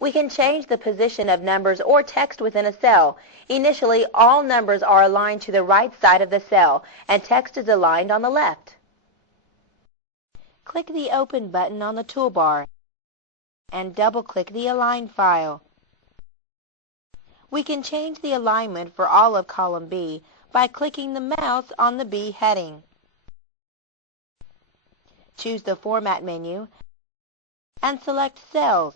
We can change the position of numbers or text within a cell. Initially, all numbers are aligned to the right side of the cell, and text is aligned on the left. Click the Open button on the toolbar and double-click the Align file. We can change the alignment for all of column B by clicking the mouse on the B heading. Choose the Format menu and select Cells.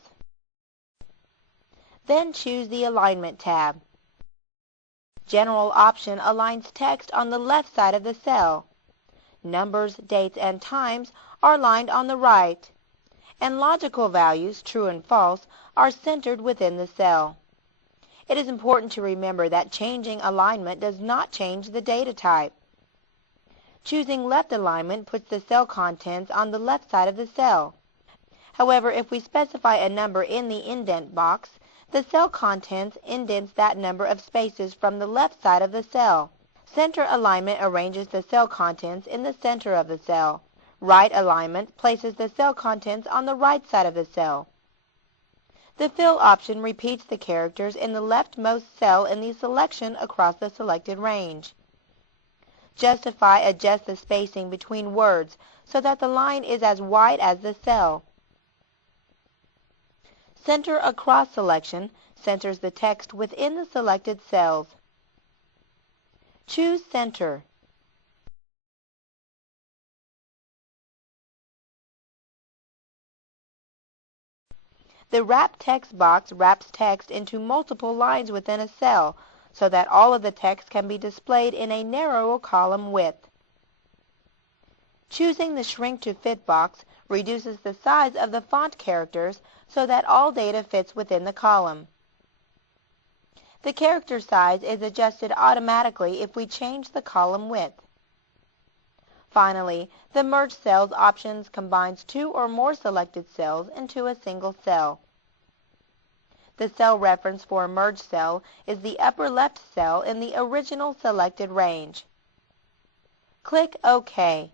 Then choose the Alignment tab. General option aligns text on the left side of the cell. Numbers, dates, and times are aligned on the right, and logical values, true and false, are centered within the cell. It is important to remember that changing alignment does not change the data type. Choosing left alignment puts the cell contents on the left side of the cell. However, if we specify a number in the indent box, the cell contents indents that number of spaces from the left side of the cell. Center alignment arranges the cell contents in the center of the cell. Right alignment places the cell contents on the right side of the cell. The Fill option repeats the characters in the leftmost cell in the selection across the selected range. Justify adjusts the spacing between words so that the line is as wide as the cell. Center Across selection centers the text within the selected cells. Choose Center. The Wrap Text box wraps text into multiple lines within a cell so that all of the text can be displayed in a narrower column width. Choosing the Shrink to Fit box reduces the size of the font characters so that all data fits within the column. The character size is adjusted automatically if we change the column width. Finally, the Merge Cells options combines two or more selected cells into a single cell. The cell reference for a merged cell is the upper left cell in the original selected range. Click OK.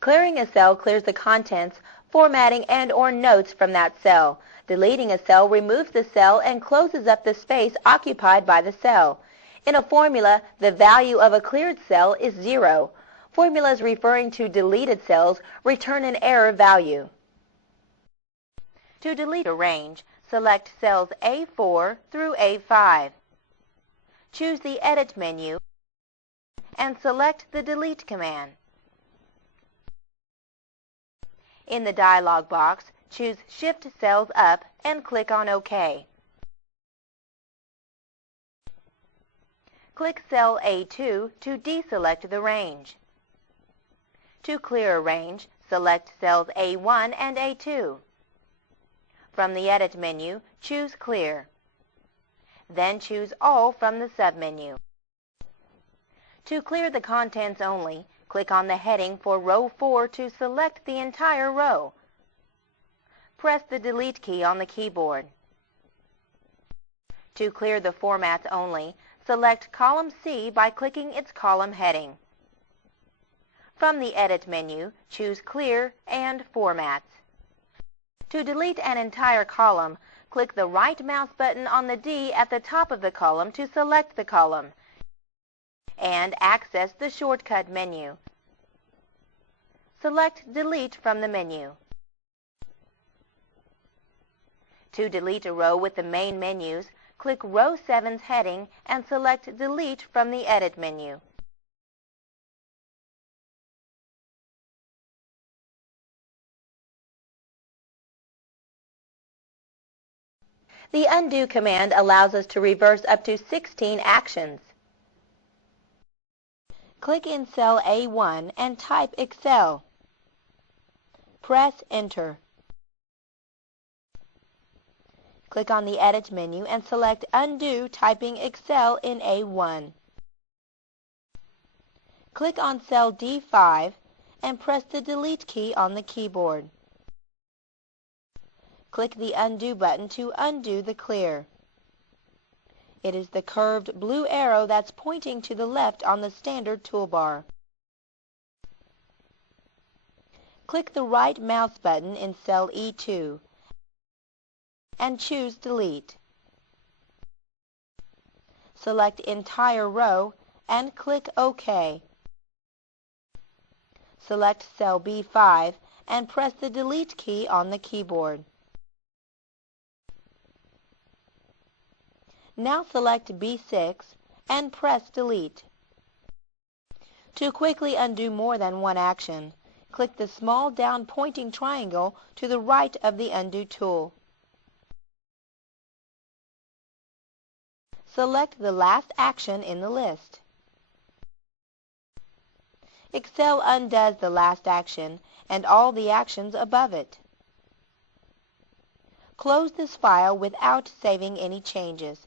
Clearing a cell clears the contents, formatting, and/or notes from that cell. Deleting a cell removes the cell and closes up the space occupied by the cell. In a formula, the value of a cleared cell is 0. Formulas referring to deleted cells return an error value. To delete a range, select cells A4 through A5. Choose the Edit menu and select the Delete command. In the dialog box, choose Shift Cells Up and click on OK. Click cell A2 to deselect the range. To clear a range, select cells A1 and A2. From the Edit menu, choose Clear. Then choose All from the submenu. To clear the contents only, click on the heading for row 4 to select the entire row. Press the Delete key on the keyboard. To clear the formats only, select column C by clicking its column heading. From the Edit menu, choose Clear and Formats. To delete an entire column, click the right mouse button on the D at the top of the column to select the column, and access the shortcut menu. Select Delete from the menu. To delete a row with the main menus, click Row 7's heading and select Delete from the Edit menu. The Undo command allows us to reverse up to 16 actions. Click in cell A1 and type Excel. Press Enter. Click on the Edit menu and select Undo typing Excel in A1. Click on cell D5 and press the Delete key on the keyboard. Click the Undo button to undo the clear. It is the curved blue arrow that's pointing to the left on the standard toolbar. Click the right mouse button in cell E2 and choose Delete. Select Entire Row and click OK. Select cell B5 and press the Delete key on the keyboard. Now select B6 and press Delete. To quickly undo more than one action, click the small down pointing triangle to the right of the Undo tool. Select the last action in the list. Excel undoes the last action and all the actions above it. Close this file without saving any changes.